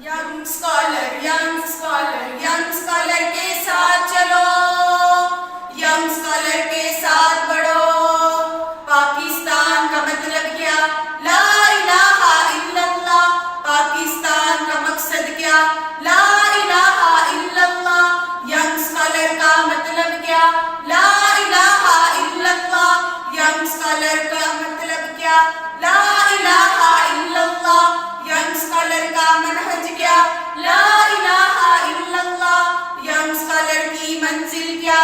Young scholar के साथ चलो, यंग स्कॉलर के साथ बढ़ो। पाकिस्तान का मतलब क्या? ला इलाहा इल्लल्लाह। पाकिस्तान का मकसद क्या? ला इलाहा इल्लल्लाह। यंग स्कॉलर का मतलब क्या? ला इलाहा इल्लल्लाह। यंग स्कॉलर का मतलब क्या? ला इलाहा इल्लल्लाह। यंग स्कॉलर का मनहज क्या? ला इलाहा इल्लल्लाह। यंग स्कॉलर की मंजिल क्या?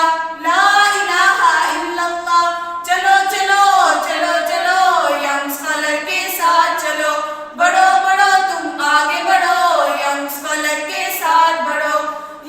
ला इलाहा इल्लल्लाह। चलो चलो चलो चलो, यंग स्कॉलर के साथ चलो। बढ़ो बढ़ो तुम आगे बढ़ो, यंग स्कॉलर के साथ बढ़ो।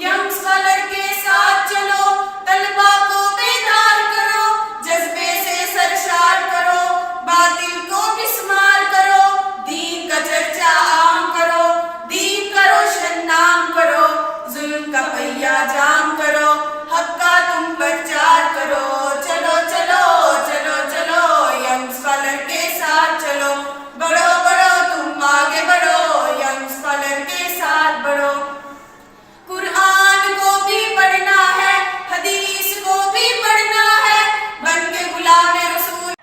यंग स्कॉलर के साथ चलो, तलबा को बेदार करो, जज्बे से सरशार करो, बातिल को बिस्मार करो, दीन का चर्चा आम करो, दीन का रोशन नाम करो, जुल्म का पहिया जाम करो, हक का तुम प्रचार करो। चलो चलो चलो चलो, यंग स्कॉलर के साथ चलो। बढ़ो बढ़ो तुम आगे बढ़ो, यंग स्कॉलर के साथ बढ़ो। कुरान को भी पढ़ना है, हदीस को भी पढ़ना है, बन के गुलाम रसूल।